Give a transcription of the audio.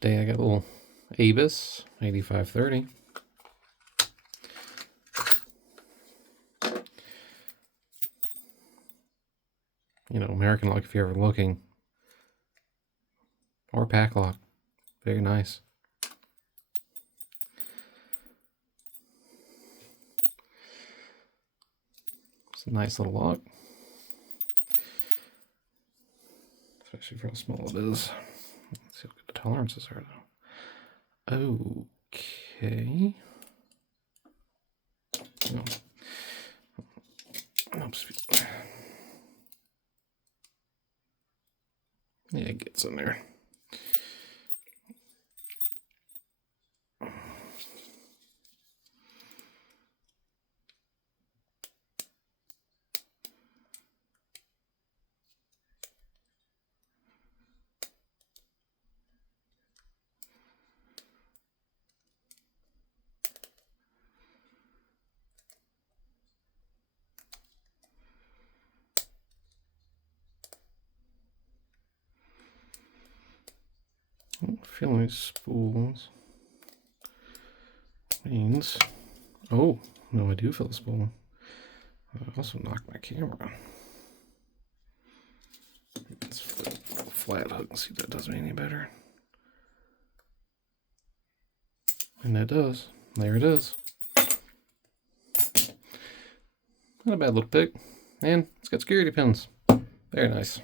Today I got a little Abus 8530. You know, American Lock if you're ever looking. Or padlock. Very nice. It's a nice little lock. Especially for how small it is. Let's see what the tolerances are though. Okay. No. Yeah, it gets in there. I don't feel any spools. Means, oh, no, I do feel a spool. I also knocked my camera. Let's flip a flat hook and see if that does me any better. And it does. There it is. Not a bad little pick. And it's got security pins. Very nice.